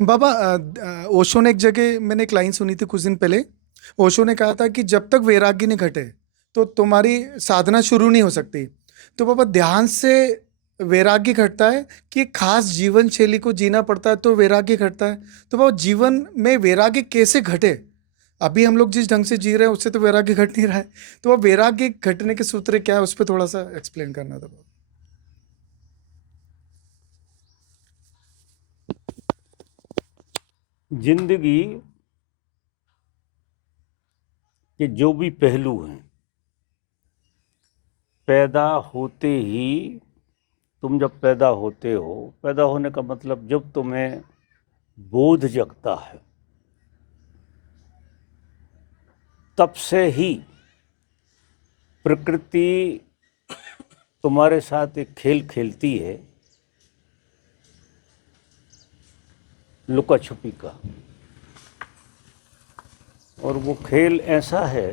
बाबा ओशो ने एक जगह मैंने एक लाइन सुनी थी कुछ दिन पहले। ओशो ने कहा था कि जब तक वैराग्य नहीं घटे तो तुम्हारी साधना शुरू नहीं हो सकती। तो बाबा ध्यान से वैराग्य घटता है कि एक खास जीवन शैली को जीना पड़ता है तो वैराग्य घटता है। तो बाबा जीवन में वैराग्य कैसे घटे? अभी हम लोग जिस ढंग से जी रहे हैं उससे तो वैराग्य घट नहीं रहा है। तो अब वैराग्य घटने के सूत्र क्या है उस पर थोड़ा सा एक्सप्लेन करना था। जिंदगी के जो भी पहलू हैं, पैदा होते ही तुम जब पैदा होते हो, पैदा होने का मतलब जब तुम्हें बोध जगता है, तब से ही प्रकृति तुम्हारे साथ एक खेल खेलती है, लुका छुपी का। और वो खेल ऐसा है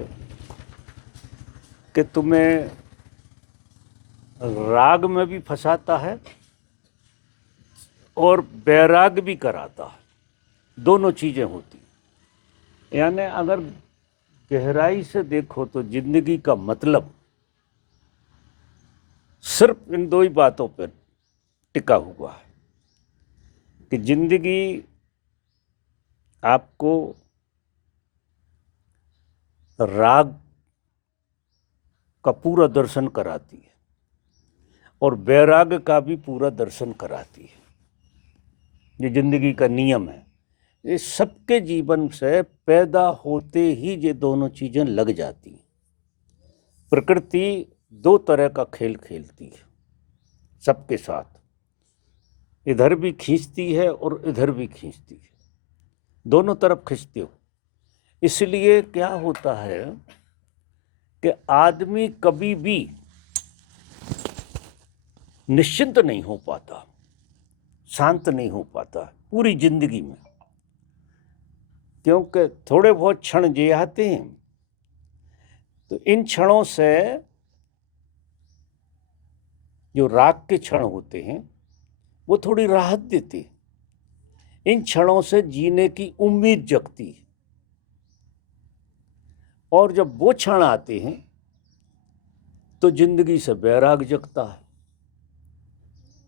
कि तुम्हें राग में भी फंसाता है और बैराग भी कराता है। दोनों चीज़ें होती। यानी अगर गहराई से देखो तो जिंदगी का मतलब सिर्फ इन दो ही बातों पर टिका हुआ है कि जिंदगी आपको राग का पूरा दर्शन कराती है और बैराग का भी पूरा दर्शन कराती है। ये जिंदगी का नियम है। ये सबके जीवन से पैदा होते ही ये दोनों चीज़ें लग जाती हैं। प्रकृति दो तरह का खेल खेलती है सबके साथ, इधर भी खींचती है और इधर भी खींचती है, दोनों तरफ खींचती हो। इसलिए क्या होता है कि आदमी कभी भी निश्चिंत नहीं हो पाता, शांत नहीं हो पाता पूरी जिंदगी में, क्योंकि थोड़े बहुत क्षण जे आते हैं तो इन क्षणों से जो राग के क्षण होते हैं वो थोड़ी राहत देते हैं। इन क्षणों से जीने की उम्मीद जगती है और जब वो क्षण आते हैं तो जिंदगी से बैराग जगता है।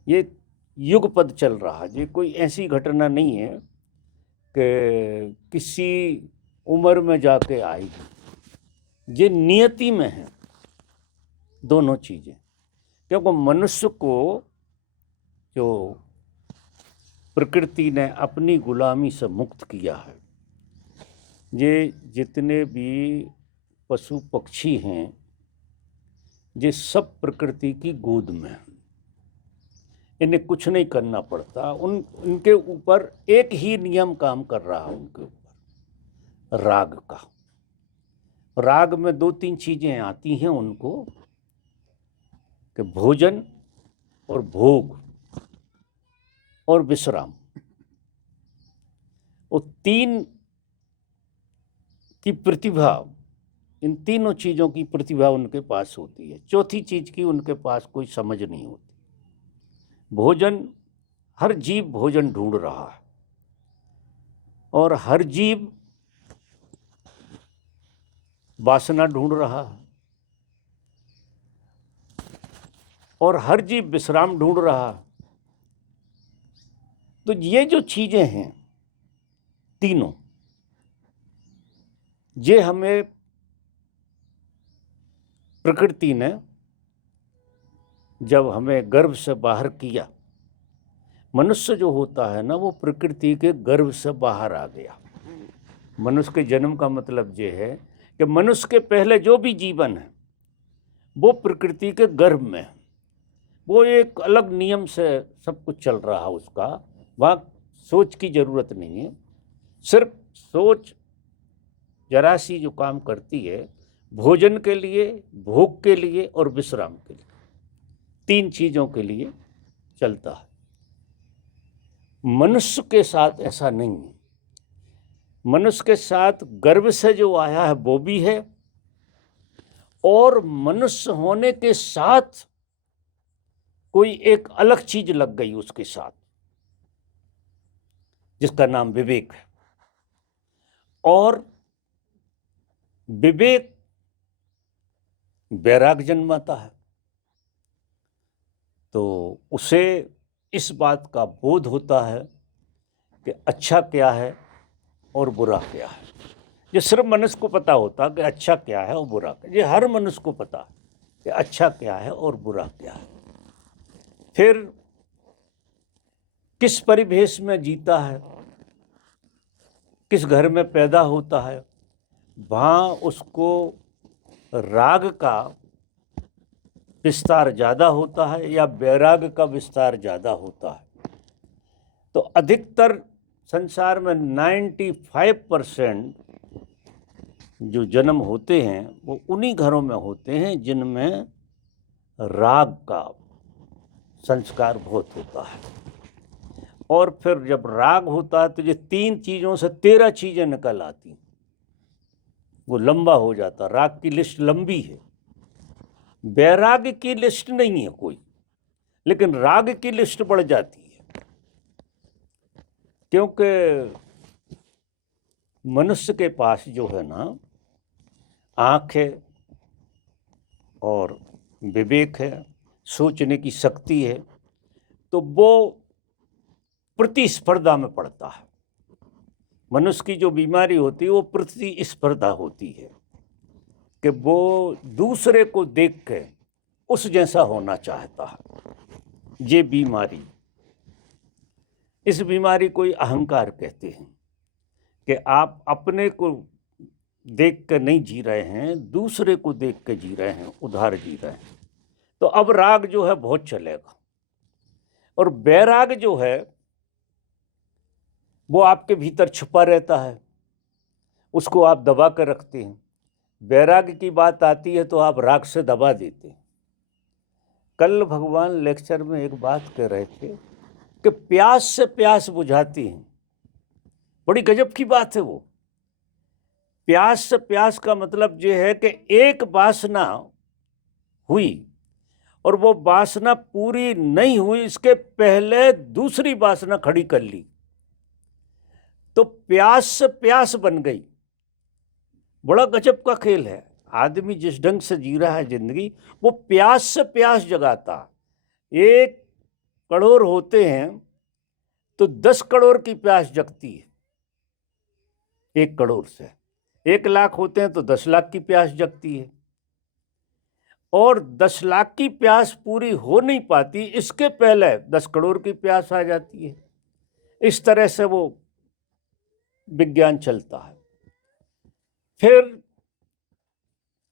ये युगपद चल रहा है। ये कोई ऐसी घटना नहीं है कि किसी उम्र में जाके आई, ये नियति में है दोनों चीज़ें। क्योंकि मनुष्य को जो प्रकृति ने अपनी गुलामी से मुक्त किया है, ये जितने भी पशु पक्षी हैं ये सब प्रकृति की गोद में हैं। इन्हें कुछ नहीं करना पड़ता। उनके ऊपर एक ही नियम काम कर रहा है, उनके ऊपर राग का। राग में दो तीन चीज़ें आती हैं उनको कि भोजन और भोग और विश्राम। वो तीन की प्रतिभा, इन तीनों चीज़ों की प्रतिभा उनके पास होती है। चौथी चीज़ की उनके पास कोई समझ नहीं होती। भोजन, हर जीव भोजन ढूंढ रहा है और हर जीव वासना ढूंढ रहा है और हर जीव विश्राम ढूंढ रहा है। तो ये जो चीज़ें हैं तीनों, ये हमें प्रकृति ने जब हमें गर्भ से बाहर किया, मनुष्य जो होता है ना वो प्रकृति के गर्भ से बाहर आ गया। मनुष्य के जन्म का मतलब ये है कि मनुष्य के पहले जो भी जीवन है वो प्रकृति के गर्भ में है। वो एक अलग नियम से सब कुछ चल रहा है उसका। वहाँ सोच की ज़रूरत नहीं है। सिर्फ सोच जरा सी जो काम करती है, भोजन के लिए, भोग के लिए और विश्राम के लिए, तीन चीज़ों के लिए चलता है। मनुष्य के साथ ऐसा नहीं है। मनुष्य के साथ गर्भ से जो आया है वो भी है और मनुष्य होने के साथ कोई एक अलग चीज लग गई उसके साथ, जिसका नाम विवेक है। और विवेक वैराग जन्माता है, तो उसे इस बात का बोध होता है कि अच्छा क्या है और बुरा क्या है। ये सिर्फ मनुष्य को पता होता कि अच्छा क्या है और बुरा क्या है। ये हर मनुष्य को पता है कि अच्छा क्या है और बुरा क्या है। फिर किस परिवेश में जीता है, किस घर में पैदा होता है, वहाँ उसको राग का विस्तार ज़्यादा होता है या वैराग का विस्तार ज़्यादा होता है। तो अधिकतर संसार में 95% जो जन्म होते हैं वो उन्हीं घरों में होते हैं जिनमें राग का संस्कार बहुत होता है। और फिर जब राग होता है तो ये 3 चीज़ों से 13 चीज़ें निकल आती, वो लंबा हो जाता। राग की लिस्ट लंबी है, वैराग की लिस्ट नहीं है कोई, लेकिन राग की लिस्ट बढ़ जाती है, क्योंकि मनुष्य के पास जो है ना आँख है और विवेक है, सोचने की शक्ति है, तो वो प्रतिस्पर्धा में पड़ता है। मनुष्य की जो बीमारी होती है वो प्रतिस्पर्धा होती है कि वो दूसरे को देख के उस जैसा होना चाहता है। ये बीमारी, इस बीमारी को अहंकार कहते हैं कि आप अपने को देख कर नहीं जी रहे हैं, दूसरे को देख के जी रहे हैं, उधार जी रहे हैं। तो अब राग जो है बहुत चलेगा। और वैराग जो है वो आपके भीतर छुपा रहता है, उसको आप दबा कर रखते हैं। वैराग की बात आती है तो आप राग से दबा देते हैं। कल भगवान लेक्चर में एक बात कह रहे थे कि प्यास से प्यास बुझाती हैं। बड़ी गजब की बात है वो। प्यास से प्यास का मतलब ये है कि एक वासना हुई और वो वासना पूरी नहीं हुई, इसके पहले दूसरी वासना खड़ी कर ली, तो प्यास से प्यास बन गई। बड़ा गजब का खेल है। आदमी जिस ढंग से जी रहा है जिंदगी, वो प्यास से प्यास जगाता। 1 करोड़ होते हैं तो 10 करोड़ की प्यास जगती है 1 करोड़ से। 1 लाख होते हैं तो 10 लाख की प्यास जगती है। और 10 लाख की प्यास पूरी हो नहीं पाती, इसके पहले 10 करोड़ की प्यास आ जाती है। इस तरह से वो विज्ञान चलता है। फिर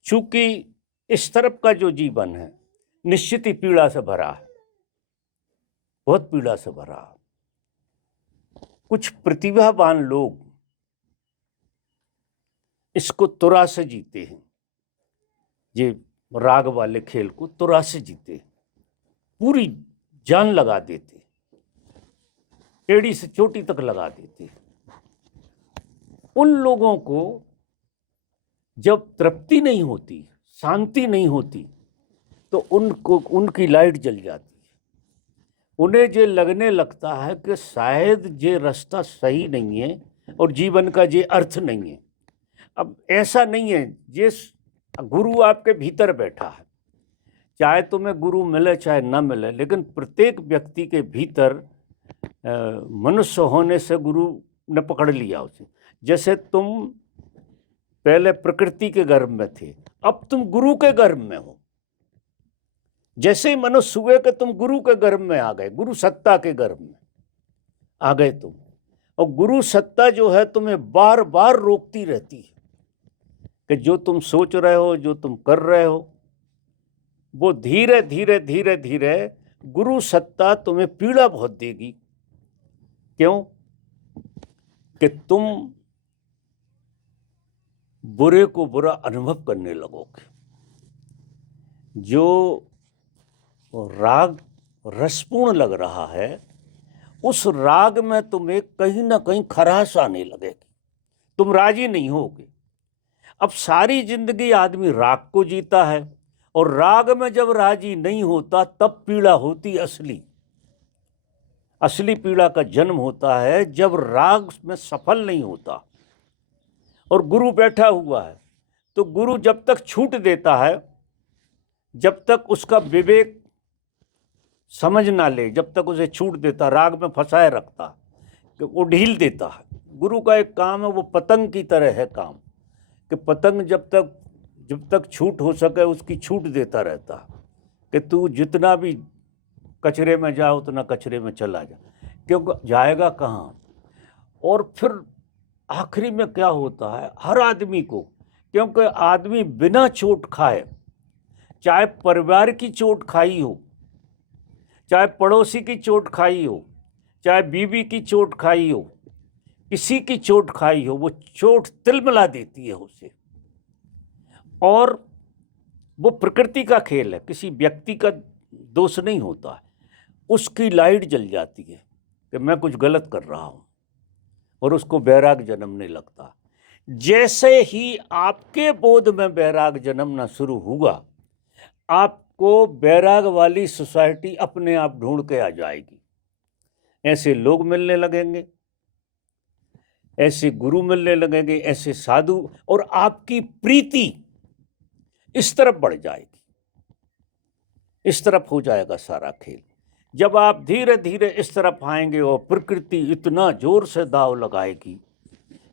चूंकि इस तरफ का जो जीवन है निश्चित ही पीड़ा से भरा है, बहुत पीड़ा से भरा है। कुछ प्रतिभावान लोग इसको तुरा से जीते हैं, ये राग वाले खेल को तुरा से जीते हैं, पूरी जान लगा देते, एड़ी से चोटी तक लगा देते। उन लोगों को जब तृप्ति नहीं होती, शांति नहीं होती, तो उनको उनकी लाइट जल जाती है। उन्हें ये लगने लगता है कि शायद ये रास्ता सही नहीं है और जीवन का ये अर्थ नहीं है। अब ऐसा नहीं है, ये गुरु आपके भीतर बैठा है, चाहे तुम्हें गुरु मिले चाहे ना मिले, लेकिन प्रत्येक व्यक्ति के भीतर मनुष्य होने से गुरु ने पकड़ लिया उसे। जैसे तुम पहले प्रकृति के गर्भ में थे, अब तुम गुरु के गर्भ में हो। जैसे ही मनुष्य हुए कि तुम गुरु के गर्भ में आ गए, गुरु सत्ता के गर्भ में आ गए तुम। और गुरु सत्ता जो है तुम्हें बार बार रोकती रहती है कि जो तुम सोच रहे हो, जो तुम कर रहे हो, वो धीरे धीरे धीरे धीरे गुरु सत्ता तुम्हें पीड़ा बहुत देगी। क्यों? कि तुम बुरे को बुरा अनुभव करने लगोगे। जो राग रसपूर्ण लग रहा है, उस राग में तुम्हें कहीं ना कहीं खराश आने लगेगी, तुम राजी नहीं होगे। अब सारी जिंदगी आदमी राग को जीता है, और राग में जब राजी नहीं होता तब पीड़ा होती असली। असली पीड़ा का जन्म होता है जब राग में सफल नहीं होता और गुरु बैठा हुआ है। तो गुरु जब तक छूट देता है, जब तक उसका विवेक समझ ना ले, जब तक उसे छूट देता, राग में फंसाए रखता, कि वो ढील देता है। गुरु का एक काम है, वो पतंग की तरह है काम, कि पतंग जब तक छूट हो सके उसकी छूट देता रहता, कि तू जितना भी कचरे में जा उतना कचरे में चला जा, क्योंकि जाएगा कहाँ। और फिर आखिरी में क्या होता है, हर आदमी को, क्योंकि आदमी बिना चोट खाए, चाहे परिवार की चोट खाई हो, चाहे पड़ोसी की चोट खाई हो, चाहे बीवी की चोट खाई हो, किसी की चोट खाई हो, वो चोट तिलमिला देती है उसे। और वो प्रकृति का खेल है, किसी व्यक्ति का दोष नहीं होता है। उसकी लाइट जल जाती है कि मैं कुछ गलत कर रहा हूँ, और उसको बैराग जन्मने लगता। जैसे ही आपके बोध में बैराग जन्मना शुरू हुआ, आपको बैराग वाली सोसाइटी अपने आप ढूंढ के आ जाएगी। ऐसे लोग मिलने लगेंगे, ऐसे गुरु मिलने लगेंगे, ऐसे साधु, और आपकी प्रीति इस तरफ बढ़ जाएगी, इस तरफ हो जाएगा सारा खेल। जब आप धीरे धीरे इस तरफ आएंगे और प्रकृति इतना जोर से दाव लगाएगी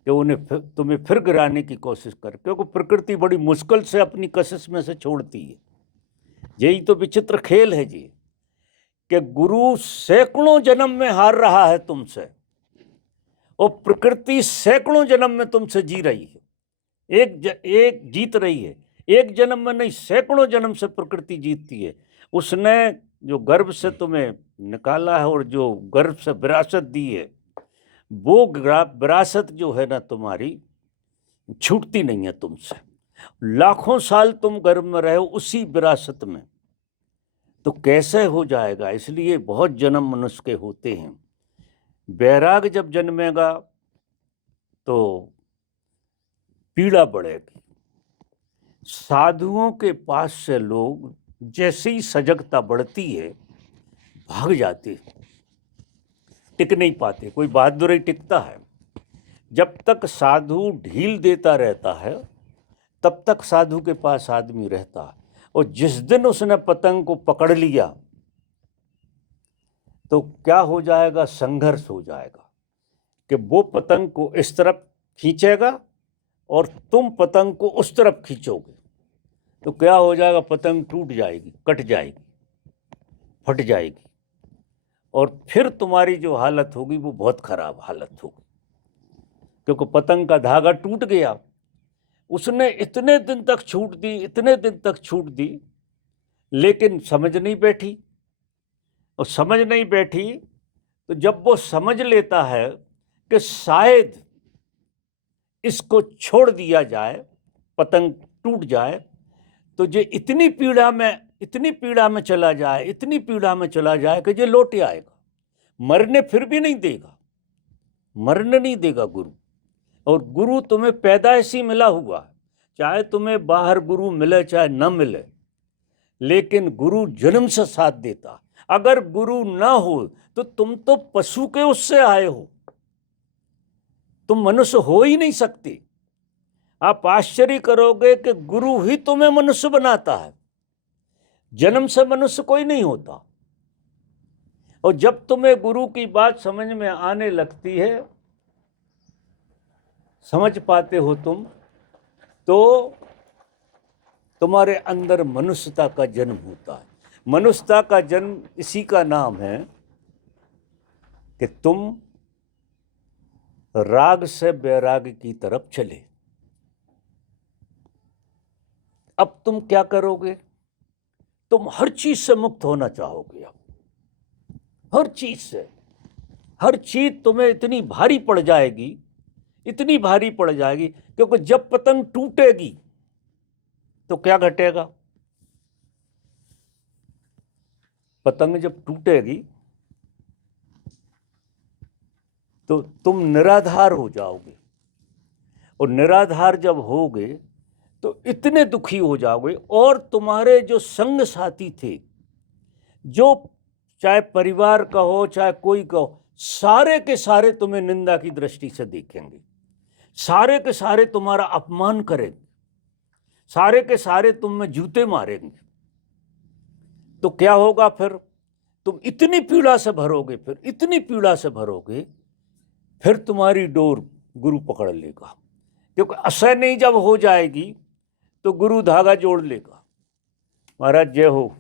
कि तुम्हें फिर गिराने की कोशिश कर, क्योंकि प्रकृति बड़ी मुश्किल से अपनी कशिश में से छोड़ती है। यही तो विचित्र खेल है जी, कि गुरु सैकड़ों जन्म में हार रहा है तुमसे, और प्रकृति सैकड़ों जन्म में तुमसे जी रही है। एक जीत रही है, एक जन्म में नहीं, सैकड़ों जन्म से प्रकृति जीतती है। उसने जो गर्भ से तुम्हें निकाला है और जो गर्भ से विरासत दी है, वो विरासत जो है ना तुम्हारी, छूटती नहीं है तुमसे। लाखों साल तुम गर्भ में रहे हो उसी विरासत में, तो कैसे हो जाएगा। इसलिए बहुत जन्म मनुष्य के होते हैं। बैराग जब जन्मेगा तो पीड़ा बढ़ेगी। साधुओं के पास से लोग जैसे ही सजगता बढ़ती है भाग जाते, टिक नहीं पाते। कोई बहादुर टिकता है। जब तक साधु ढील देता रहता है तब तक साधु के पास आदमी रहता है, और जिस दिन उसने पतंग को पकड़ लिया तो क्या हो जाएगा, संघर्ष हो जाएगा, कि वो पतंग को इस तरफ खींचेगा और तुम पतंग को उस तरफ खींचोगे, तो क्या हो जाएगा, पतंग टूट जाएगी, कट जाएगी, फट जाएगी, और फिर तुम्हारी जो हालत होगी वो बहुत खराब हालत होगी, क्योंकि पतंग का धागा टूट गया। उसने इतने दिन तक छूट दी, इतने दिन तक छूट दी, लेकिन समझ नहीं बैठी। और समझ नहीं बैठी तो जब वो समझ लेता है कि शायद इसको छोड़ दिया जाए, पतंग टूट जाए, तो ये इतनी पीड़ा में चला जाए, इतनी पीड़ा में चला जाए कि ये लौट आएगा। मरने फिर भी नहीं देगा, मरने नहीं देगा गुरु। और गुरु तुम्हें पैदाइशी मिला हुआ है, चाहे तुम्हें बाहर गुरु मिले चाहे न मिले, लेकिन गुरु जन्म से साथ देता। अगर गुरु ना हो तो तुम तो पशु के उससे आए हो, तुम मनुष्य हो ही नहीं सकते। आप आश्चर्य करोगे कि गुरु ही तुम्हें मनुष्य बनाता है, जन्म से मनुष्य कोई नहीं होता। और जब तुम्हें गुरु की बात समझ में आने लगती है, समझ पाते हो तुम, तो तुम्हारे अंदर मनुष्यता का जन्म होता है। मनुष्यता का जन्म इसी का नाम है कि तुम राग से बैराग की तरफ चले। अब तुम क्या करोगे, तुम हर चीज से मुक्त होना चाहोगे। अब हर चीज से, हर चीज तुम्हें इतनी भारी पड़ जाएगी, इतनी भारी पड़ जाएगी, क्योंकि जब पतंग टूटेगी तो क्या घटेगा, पतंग जब टूटेगी तो तुम निराधार हो जाओगे। और निराधार जब होगे तो इतने दुखी हो जाओगे, और तुम्हारे जो संग साथी थे, जो चाहे परिवार का हो चाहे कोई का हो, सारे के सारे तुम्हें निंदा की दृष्टि से देखेंगे, सारे के सारे तुम्हारा अपमान करेंगे, सारे के सारे तुम में जूते मारेंगे। तो क्या होगा फिर? तुम इतनी पीड़ा से भरोगे, फिर इतनी पीड़ा से भरोगे, फिर तुम्हारी डोर गुरु पकड़ लेगा। क्योंकि असहनीय जब हो जाएगी तो गुरु धागा जोड़ लेगा। महाराज जय हो।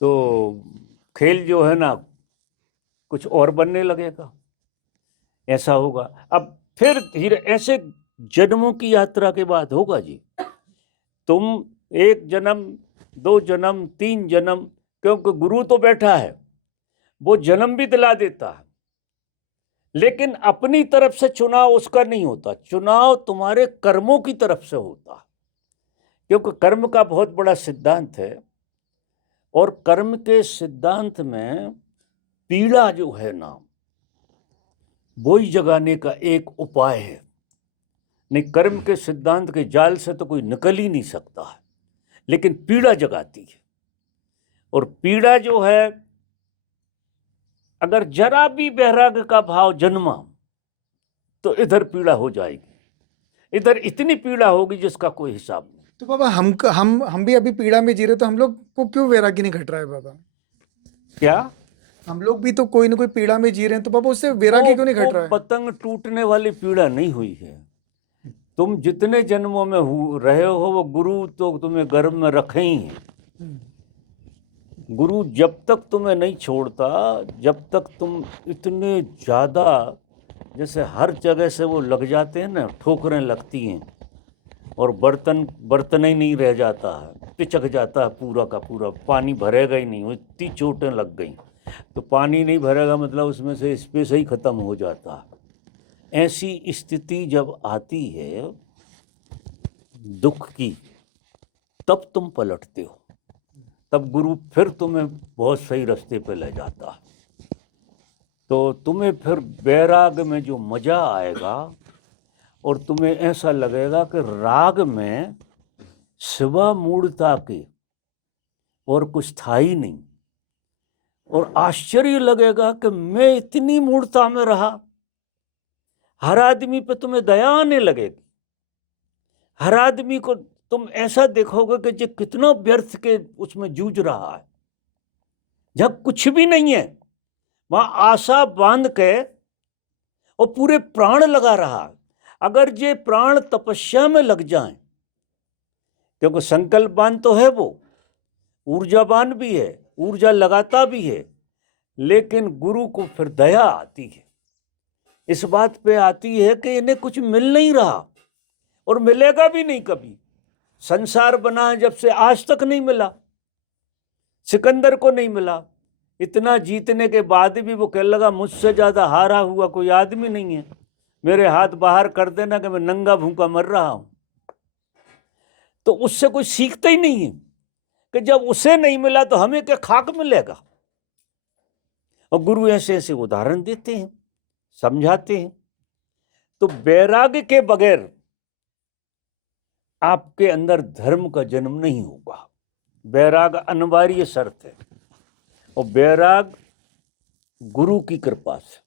तो खेल जो है ना कुछ और बनने लगेगा, ऐसा होगा। अब फिर धीरे ऐसे जन्मों की यात्रा के बाद होगा जी, तुम 1 जन्म 2 जन्म 3 जन्म, क्योंकि गुरु तो बैठा है, वो जन्म भी दिला देता है, लेकिन अपनी तरफ से चुनाव उसका नहीं होता, चुनाव तुम्हारे कर्मों की तरफ से होता है। क्योंकि कर्म का बहुत बड़ा सिद्धांत है, और कर्म के सिद्धांत में पीड़ा जो है ना, बोई जगाने का एक उपाय है। नहीं, कर्म के सिद्धांत के जाल से तो कोई निकल ही नहीं सकता है, लेकिन पीड़ा जगाती है। और पीड़ा जो है, अगर जरा भी वैराग्य का भाव जन्मा तो इधर पीड़ा हो जाएगी, इधर इतनी पीड़ा होगी जिसका कोई हिसाब नहीं। तो बाबा हम भी अभी पीड़ा में जी रहे, तो हम लोग को क्यों वैराग्य नहीं घट रहा है बाबा? क्या? हम लोग भी तो कोई ना कोई पीड़ा में जी रहे हैं, तो बाबा उससे वैराग्य क्यों नहीं घट रहा है? पतंग टूटने वाली पीड़ा नहीं हुई है। तुम जितने जन्मों में रहे हो, वो गुरु तो तुम्हें गर्भ में रखे ही है। गुरु जब तक तुम्हें नहीं छोड़ता, जब तक तुम इतने ज़्यादा, जैसे हर जगह से वो लग जाते हैं ना, ठोकरें लगती हैं और बर्तन ही नहीं रह जाता है, पिचक जाता है पूरा का पूरा, पानी भरेगा ही नहीं, वो इतनी चोटें लग गई। तो पानी नहीं भरेगा मतलब उसमें से स्पेस ही ख़त्म हो जाता है। ऐसी स्थिति जब आती है दुख की, तब तुम पलटते हो, तब गुरु फिर तुम्हें बहुत सही रास्ते पे ले जाता है। तो तुम्हें फिर वैराग में जो मज़ा आएगा, और तुम्हें ऐसा लगेगा कि राग में सिवा मूढ़ता के और कुछ था ही नहीं, और आश्चर्य लगेगा कि मैं इतनी मूढ़ता में रहा। हर आदमी पे तुम्हें दया आने लगेगी, हर आदमी को तुम ऐसा देखोगे कि जो कितना व्यर्थ के उसमें जूझ रहा है, जब कुछ भी नहीं है, वहां आशा बांध के और पूरे प्राण लगा रहा है। अगर ये प्राण तपस्या में लग जाएं, क्योंकि संकल्पवान तो है वो, ऊर्जावान भी है, ऊर्जा लगाता भी है, लेकिन गुरु को फिर दया आती है, इस बात पे आती है कि इन्हें कुछ मिल नहीं रहा और मिलेगा भी नहीं कभी। संसार बना है जब से आज तक नहीं मिला, सिकंदर को नहीं मिला, इतना जीतने के बाद भी वो कहने लगा मुझसे ज़्यादा हारा हुआ कोई आदमी नहीं है, मेरे हाथ बाहर कर देना कि मैं नंगा भूखा मर रहा हूँ। तो उससे कोई सीखता ही नहीं है कि जब उसे नहीं मिला तो हमें क्या खाक मिलेगा। और गुरु ऐसे ऐसे उदाहरण देते हैं, समझाते हैं। तो वैराग्य के बगैर आपके अंदर धर्म का जन्म नहीं होगा। वैराग अनिवार्य शर्त है, और वैराग गुरु की कृपा से।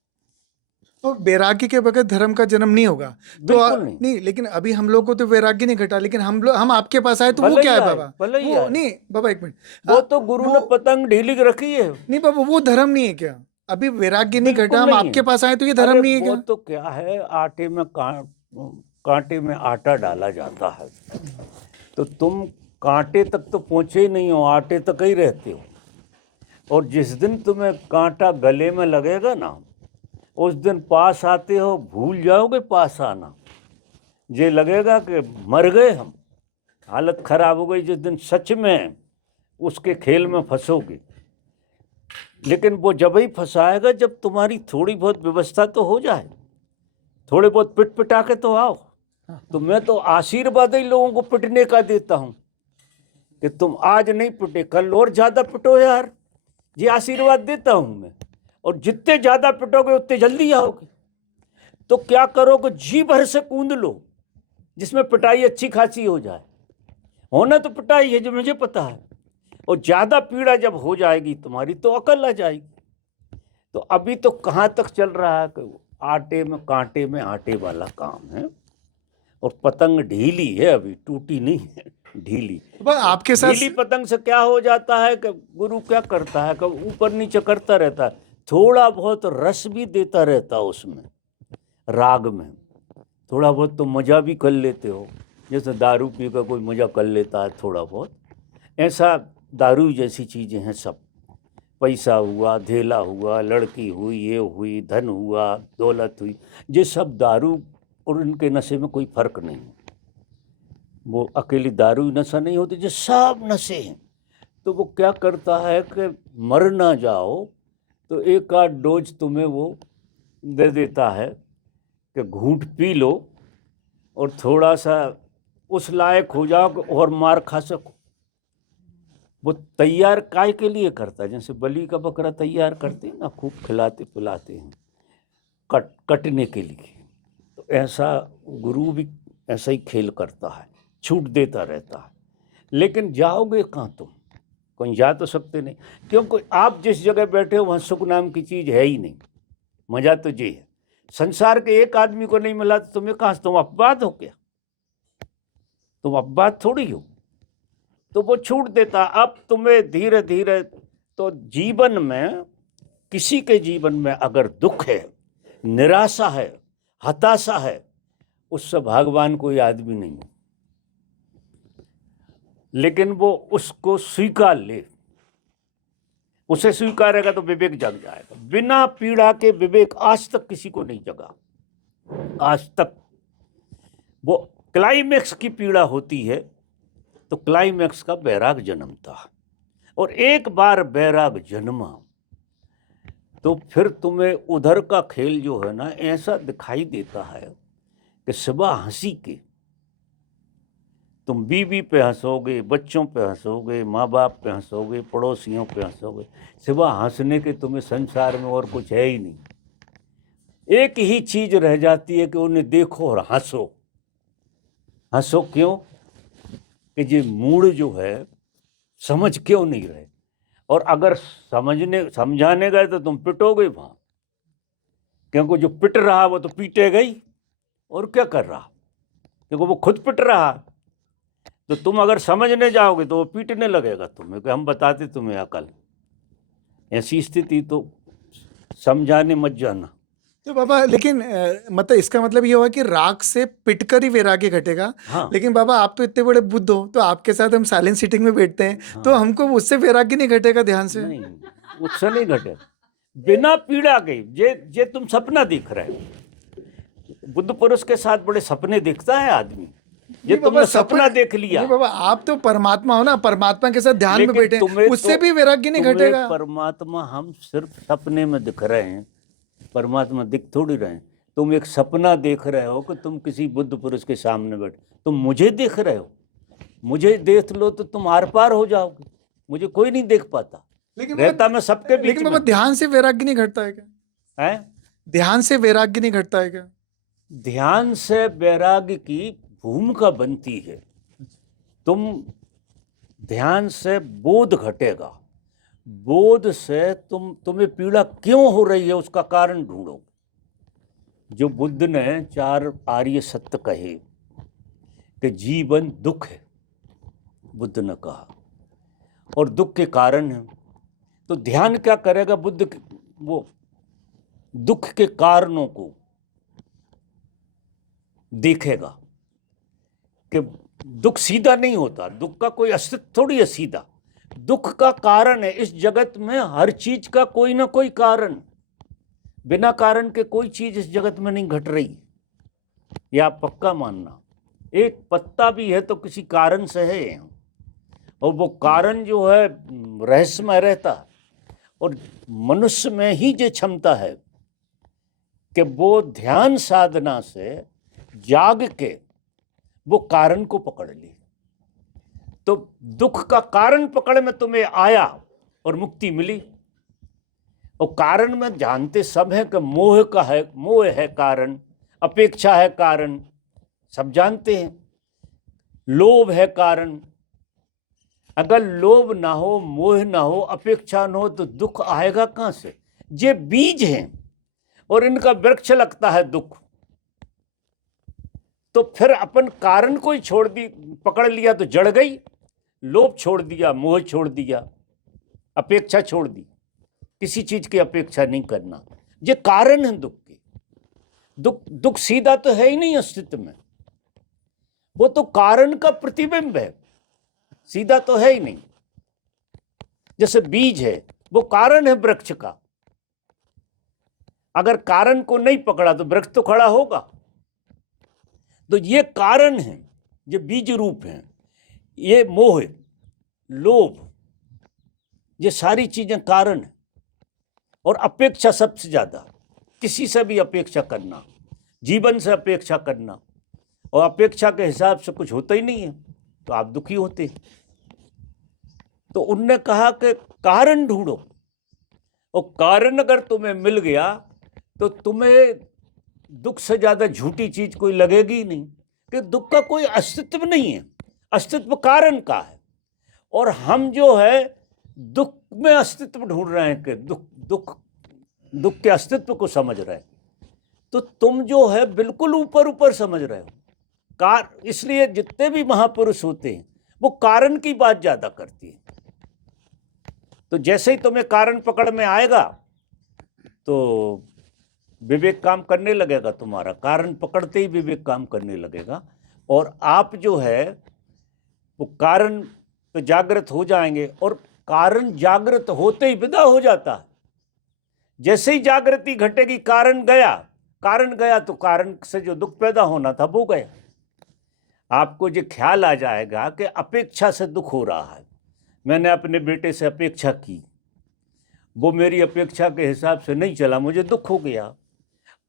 तो वैराग्य के बगैर धर्म का जन्म नहीं होगा। तो बिल्कुल नहीं। लेकिन अभी हम लोग को तो वैराग्य नहीं घटा, लेकिन हम आपके पास आए तो वो भले क्या ही है आए, बाबा? भले ही वो आए। नहीं बाबा, एक मिनट, वो तो गुरु ने पतंग ढीली रखी है। नहीं बाबा, वो धर्म नहीं है क्या? अभी वैराग्य नहीं बिल्कुल घटा, हम नहीं है। आपके पास आए तो ये धर्म अरे नहीं है वो क्या? तो क्या है, आटे में कांटे में आटा डाला जाता है, तो तुम कांटे तक तो पहुंचे ही नहीं हो, आटे तक ही रहते हो। और जिस दिन तुम्हें कांटा गले में लगेगा ना, उस दिन पास आते हो, भूल जाओगे पास आना। ये लगेगा कि मर गए हम, हालत खराब हो गई। जिस दिन सच में उसके खेल में फंसोगे, लेकिन वो जब ही फंसाएगा जब तुम्हारी थोड़ी बहुत व्यवस्था तो हो जाए, थोड़े बहुत पिट पिटा के तो आओ। तो मैं तो आशीर्वाद ही लोगों को पिटने का देता हूँ कि तुम आज नहीं पिटे, कल और ज़्यादा पिटो यार, ये आशीर्वाद देता हूँ मैं। और जितने ज़्यादा पिटोगे उतने जल्दी आओगे। तो क्या करोगे, जी भर से कूद लो, जिसमें पिटाई अच्छी खासी हो जाए। होना तो पिटाई है, जो मुझे पता है, और ज़्यादा पीड़ा जब हो जाएगी तुम्हारी तो अकल आ जाएगी। तो अभी तो कहाँ तक चल रहा है कि आटे में कांटे में आटे वाला काम है, और पतंग ढीली है, अभी टूटी नहीं है, ढीली। बाबा आपके साथ ढीली पतंग से क्या हो जाता है कि गुरु क्या करता है कि ऊपर नीचे करता रहता है, थोड़ा बहुत रस भी देता रहता है उसमें, राग में थोड़ा बहुत तो मज़ा भी कर लेते हो, जैसे दारू पी कर कोई मज़ा कर लेता है थोड़ा बहुत, ऐसा दारू जैसी चीज़ें हैं सब। पैसा हुआ, धेला हुआ, लड़की हुई, ये हुई, धन हुआ, दौलत हुई, ये सब दारू और इनके नशे में कोई फर्क नहीं है। वो अकेली दारू ही नशा नहीं होती, जो सब नशे हैं। तो वो क्या करता है कि मर ना जाओ तो एक आध डोज तुम्हें वो दे देता है कि घूंट पी लो और थोड़ा सा उस लायक हो जाओ कि और मार खा सको। वो तैयार काय के लिए करता है, जैसे बलि का बकरा तैयार करते हैं ना, खूब खिलाते पिलाते हैं कटने के लिए। तो ऐसा गुरु भी ऐसा ही खेल करता है, छूट देता रहता है। लेकिन जाओगे कहाँ तुम? कहीं जा तो सकते नहीं, क्योंकि आप जिस जगह बैठे हो वहाँ सुख नाम की चीज़ है ही नहीं। मज़ा तो ये है, संसार के एक आदमी को नहीं मिला तो तुम्हें कहाँ से, तुम अपवाद हो क्या? तुम अपवाद थोड़ी हो। तो वो छूट देता। अब तुम्हें धीरे धीरे, तो जीवन में, किसी के जीवन में अगर दुख है, निराशा है, हताशा है, उससे भगवान कोई आदमी नहीं है। लेकिन वो उसको स्वीकार ले, उसे स्वीकारेगा तो विवेक जग जाएगा। बिना पीड़ा के विवेक आज तक किसी को नहीं जगा, आज तक। वो क्लाइमेक्स की पीड़ा होती है तो क्लाइमेक्स का बैराग जन्मता, और एक बार बैराग जन्मा तो फिर तुम्हें उधर का खेल जो है ना ऐसा दिखाई देता है कि सिवा हंसी के तुम बीवी पे हंसोगे, बच्चों पे हंसोगे, माँ बाप पे हंसोगे, पड़ोसियों पे हंसोगे, सिवा हंसने के तुम्हें संसार में और कुछ है ही नहीं। एक ही चीज रह जाती है कि उन्हें देखो और हंसो। हंसो क्यों? कि ये मूड जो है समझ क्यों नहीं रहे, और अगर समझाने गए तो तुम पिटोगे वहां, क्योंकि जो पिट रहा वो तो पीटेगा ही, और क्या कर रहा, क्योंकि वो खुद पिट रहा। तो तुम अगर समझने जाओगे तो वो पीटने लगेगा तुम्हें कि हम बताते तुम्हें अकल। ऐसी स्थिति तो समझाने मत जाना। तो बाबा लेकिन मतलब इसका मतलब ये हुआ कि राग से पिटकर ही वैराग्य घटेगा। हाँ लेकिन बाबा आप तो इतने बड़े बुद्ध हो, तो आपके साथ हम साइलेंट सीटिंग में बैठते हैं, तो हाँ, हमको उससे वैराग्य नहीं घटेगा ध्यान से? नहीं, उससे नहीं घटे। बिना पीड़ा के जे तुम सपना देख रहे हो, बुद्ध पुरुष के साथ बड़े सपने देखता है आदमी, ये नहीं बाबा, तुमने सपना देख लिया। नहीं बाबा, आप तो परमात्मा हो ना, परमात्मा के साथ ध्यान में लेकिन बैठे तुम्हें हैं, उससे तो- भी वैराग्य नहीं तुम्हें घटेगा? परमात्मा हम सिर्फ सपने में दिख रहे हैं, परमात्मा दिख थोड़ी रहे हैं। तुम एक सपना देख रहे हो कि तुम किसी बुद्ध पुरुष के सामने बैठे, तुम मुझे देख रहे हो। मुझे देख लो तो तुम आर पार हो जाओगे, मुझे कोई नहीं देख पाता, रहता मैं सबके बीच लेकिन में। बाबा ध्यान से वैराग्य नहीं घटता है क्या? है ध्यान से वैराग्य नहीं घटता है क्या? ध्यान से वैराग्य की भूमिका बनती है। तुम ध्यान से बोध घटेगा, बोध से तुम्हें पीड़ा क्यों हो रही है उसका कारण ढूंढो। जो बुद्ध ने 4 आर्य सत्य कहे कि जीवन दुख है, बुद्ध ने कहा, और दुख के कारण है। तो ध्यान क्या करेगा? वो दुख के कारणों को देखेगा कि दुख सीधा नहीं होता, दुख का कोई अस्तित्व थोड़ी है सीधा। दुख का कारण है इस जगत में, हर चीज का कोई ना कोई कारण। बिना कारण के कोई चीज इस जगत में नहीं घट रही, यह आप पक्का मानना। एक पत्ता भी है तो किसी कारण से है, और वो कारण जो है रहस्यमय रहता है। और मनुष्य में ही जो क्षमता है कि वो ध्यान साधना से जाग के वो कारण को पकड़ ले। तो दुख का कारण पकड़ में तुम्हें आया और मुक्ति मिली। और कारण में जानते सब है कि मोह का है, मोह है कारण, अपेक्षा है कारण, सब जानते हैं। लोभ है कारण, अगर लोभ ना हो, मोह ना हो, अपेक्षा न हो, तो दुख आएगा कहाँ से? ये बीज हैं और इनका वृक्ष लगता है दुख। तो फिर अपन कारण को ही छोड़ दी, पकड़ लिया तो जड़ गई। लोभ छोड़ दिया, मोह छोड़ दिया, अपेक्षा छोड़ दी। किसी चीज की अपेक्षा नहीं करना, ये कारण है दुख के। दुख सीधा तो है ही नहीं अस्तित्व में, वो तो कारण का प्रतिबिंब है, सीधा तो है ही नहीं। जैसे बीज है, वो कारण है वृक्ष का। अगर कारण को नहीं पकड़ा तो वृक्ष तो खड़ा होगा। तो ये कारण है, ये बीज रूप है। ये मोह, लोभ, ये सारी चीजें कारण है। और अपेक्षा सबसे ज्यादा, किसी से भी अपेक्षा करना, जीवन से अपेक्षा करना, और अपेक्षा के हिसाब से कुछ होता ही नहीं है तो आप दुखी होते हैं। तो उनने कहा कि कारण ढूंढो, और कारण अगर तुम्हें मिल गया तो तुम्हें दुख से ज्यादा झूठी चीज कोई लगेगी ही नहीं, कि दुख का कोई अस्तित्व नहीं है, अस्तित्व कारण का है। और हम जो है दुख में अस्तित्व ढूंढ रहे हैं, कि दुख के अस्तित्व को समझ रहे हैं। तो तुम जो है बिल्कुल ऊपर ऊपर समझ रहे हो। इसलिए जितने भी महापुरुष होते हैं वो कारण की बात ज्यादा करती है। तो जैसे ही तुम्हें कारण पकड़ में आएगा तो विवेक काम करने लगेगा तुम्हारा, कारण पकड़ते ही विवेक काम करने लगेगा। और आप जो है वो कारण पे जागृत हो जाएंगे, और कारण जागृत होते ही विदा हो जाता है। जैसे ही जागृति घटेगी, कारण गया तो कारण से जो दुख पैदा होना था वो गया। आपको ये ख्याल आ जाएगा कि अपेक्षा से दुख हो रहा है, मैंने अपने बेटे से अपेक्षा की, वो मेरी अपेक्षा के हिसाब से नहीं चला, मुझे दुख हो गया।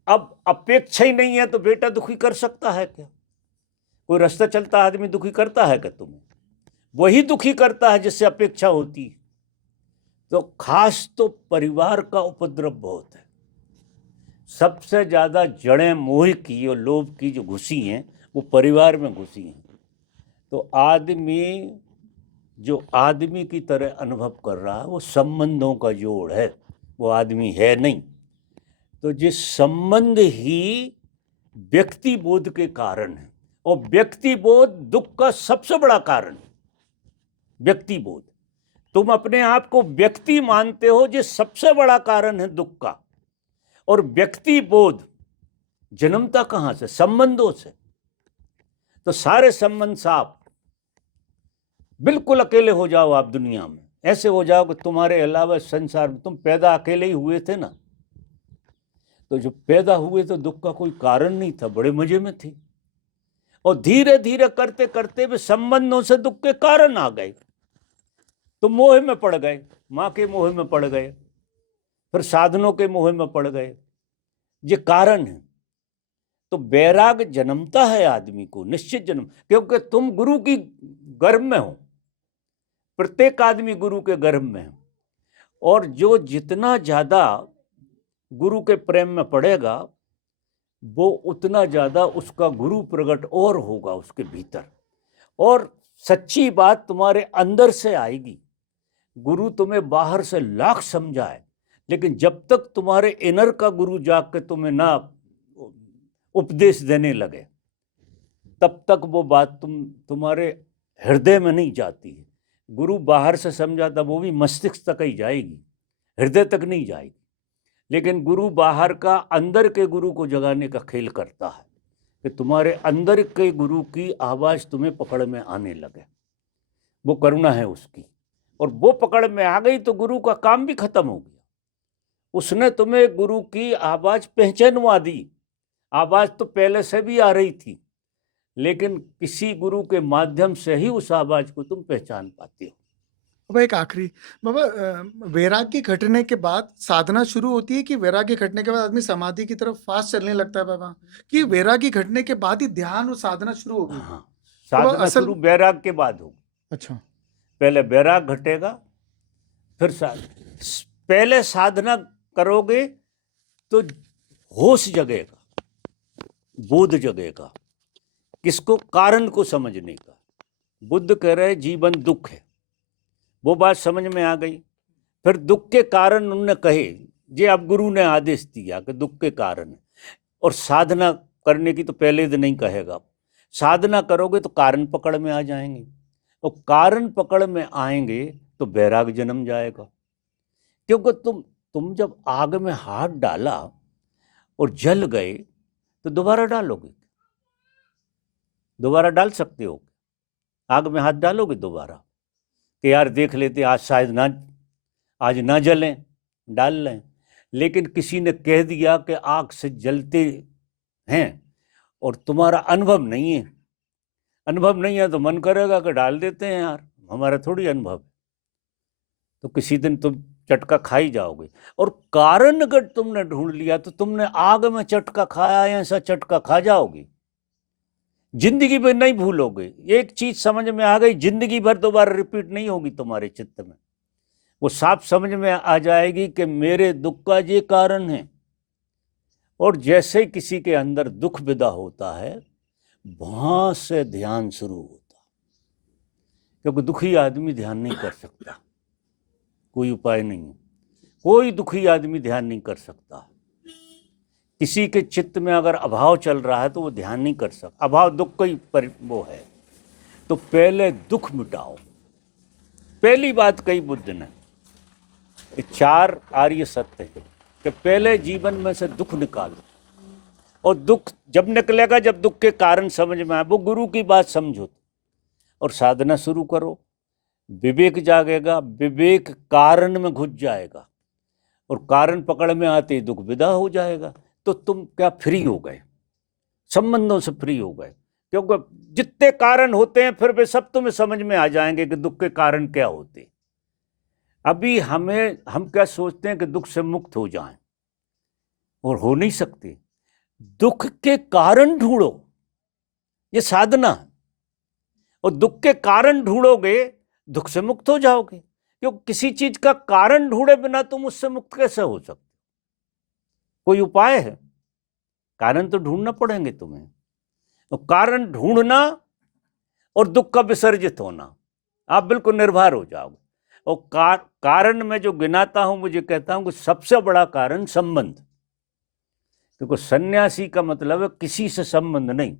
अब अपेक्षा ही नहीं है तो बेटा दुखी कर सकता है क्या? कोई रास्ता चलता आदमी दुखी करता है क्या तुम्हें? वही दुखी करता है जिससे अपेक्षा होती है। तो खास तो परिवार का उपद्रव बहुत है। सबसे ज्यादा जड़ें मोह की और लोभ की जो घुसी हैं वो परिवार में घुसी हैं। तो आदमी जो आदमी की तरह अनुभव कर रहा है वो संबंधों का जोड़ है, वो आदमी है नहीं। तो जिस संबंध ही व्यक्ति बोध के कारण है, और व्यक्ति बोध दुख का सबसे बड़ा कारण है। व्यक्ति बोध, तुम अपने आप को व्यक्ति मानते हो, जो सबसे बड़ा कारण है दुख का। और व्यक्ति बोध जन्मता कहां से? संबंधों से। तो सारे संबंध साफ, बिल्कुल अकेले हो जाओ आप दुनिया में, ऐसे हो जाओ कि तुम्हारे अलावा संसार में, तुम पैदा अकेले ही हुए थे ना, तो जो पैदा हुए तो दुख का कोई कारण नहीं था, बड़े मजे में थे। और धीरे धीरे करते करते वे संबंधों से दुख के कारण आ गए, तो मोह में पड़ गए, माँ के मोह में पड़ गए, फिर साधनों के मोह में पड़ गए। ये कारण है। तो वैराग जन्मता है आदमी को, निश्चित जन्म, क्योंकि तुम गुरु की गर्भ में हो, प्रत्येक आदमी गुरु के गर्भ में है। और जो जितना ज्यादा गुरु के प्रेम में पड़ेगा वो उतना ज्यादा उसका गुरु प्रकट और होगा उसके भीतर। और सच्ची बात तुम्हारे अंदर से आएगी। गुरु तुम्हें बाहर से लाख समझाए, लेकिन जब तक तुम्हारे इनर का गुरु जाग के तुम्हें ना उपदेश देने लगे, तब तक वो बात तुम्हारे हृदय में नहीं जाती है। गुरु बाहर से समझाता, वो भी मस्तिष्क तक ही जाएगी, हृदय तक नहीं जाएगी। लेकिन गुरु बाहर का अंदर के गुरु को जगाने का खेल करता है, कि तुम्हारे अंदर के गुरु की आवाज़ तुम्हें पकड़ में आने लगे। वो करुणा है उसकी, और वो पकड़ में आ गई तो गुरु का काम भी खत्म हो गया। उसने तुम्हें गुरु की आवाज़ पहचानवा दी। आवाज़ तो पहले से भी आ रही थी, लेकिन किसी गुरु के माध्यम से ही उस आवाज़ को तुम पहचान पाते हो। बाबा एक आखिरी, बाबा वैराग्य घटने के बाद साधना शुरू होती है कि वैराग्य घटने के बाद आदमी समाधि की तरफ फास्ट चलने लगता है बाबा, कि वैराग्य घटने के बाद ही ध्यान और साधना शुरू होगी? हाँ, साधना असल शुरू वैराग के बाद होगी। अच्छा, पहले वैराग घटेगा, फिर पहले साधना करोगे तो होश जगेगा, बोध जगेगा। किसको? कारण को समझने का। बुद्ध कह रहे जीवन दुख है, वो बात समझ में आ गई। फिर दुख के कारण उन्होंने कहे, ये अब गुरु ने आदेश दिया कि दुख के कारण, और साधना करने की तो पहले दिन नहीं कहेगा। साधना करोगे तो कारण पकड़ में आ जाएंगे, और कारण पकड़ में आएंगे तो वैराग जन्म जाएगा। क्योंकि तुम जब आग में हाथ डाला और जल गए तो दोबारा डालोगे? दोबारा डाल सकते हो? आग में हाथ डालोगे दोबारा कि यार देख लेते आज शायद ना, आज ना जलें, डाल लें। लेकिन किसी ने कह दिया कि आग से जलते हैं और तुम्हारा अनुभव नहीं है, अनुभव नहीं है तो मन करेगा कि डाल देते हैं यार, हमारा थोड़ी अनुभव है। तो किसी दिन तुम चटका खा ही जाओगे। और कारण अगर तुमने ढूंढ लिया तो तुमने आग में चटका खाया ऐसा चटका खा जाओगे, जिंदगी भर नहीं भूलोगे। एक चीज समझ में आ गई, जिंदगी भर दोबारा रिपीट नहीं होगी तुम्हारे चित्त में। वो साफ समझ में आ जाएगी कि मेरे दुख का ये कारण है। और जैसे किसी के अंदर दुख विदा होता है, वहां से ध्यान शुरू होता, क्योंकि दुखी आदमी ध्यान नहीं कर सकता, कोई उपाय नहीं है। कोई दुखी आदमी ध्यान नहीं कर सकता। किसी के चित्त में अगर अभाव चल रहा है तो वो ध्यान नहीं कर सकता। अभाव दुख का ही वो है। तो पहले दुख मिटाओ। पहली बात कही बुद्ध ने, 4 आर्य सत्य है कि पहले जीवन में से दुख निकालो। और दुख जब निकलेगा, जब दुख के कारण समझ में आए, वो गुरु की बात समझो और साधना शुरू करो। विवेक जागेगा, विवेक कारण में घुस जाएगा, और कारण पकड़ में आते ही दुख विदा हो जाएगा। तो तुम क्या फ्री हो गए, संबंधों से फ्री हो गए। क्योंकि जितने कारण होते हैं फिर वे सब तुम्हें समझ में आ जाएंगे कि दुख के कारण क्या होते। अभी हम क्या सोचते हैं कि दुख से मुक्त हो जाएं, और हो नहीं सकते। दुख के कारण ढूंढो, ये साधना है। और दुख के कारण ढूंढोगे, दुख से मुक्त हो जाओगे। क्योंकि किसी चीज का कारण ढूंढे बिना तुम उससे मुक्त कैसे हो सकते? कोई उपाय है? कारण तो ढूंढना पड़ेंगे तुम्हें। तो कारण ढूंढना और दुख का विसर्जित होना, आप बिल्कुल निर्भर हो जाओगे। और कारण में जो गिनाता हूं, मुझे कहता हूं कि सबसे बड़ा कारण संबंध। क्योंकि सन्यासी का मतलब है किसी से संबंध नहीं।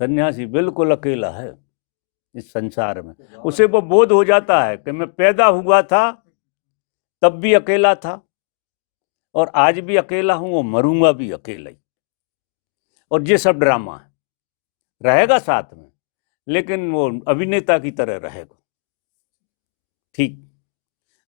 सन्यासी बिल्कुल अकेला है इस संसार में। उसे वो बोध हो जाता है कि मैं पैदा हुआ था तब भी अकेला था, और आज भी अकेला हूं, और मरूंगा भी अकेला ही। और ये सब ड्रामा है, रहेगा साथ में, लेकिन वो अभिनेता की तरह रहेगा। ठीक।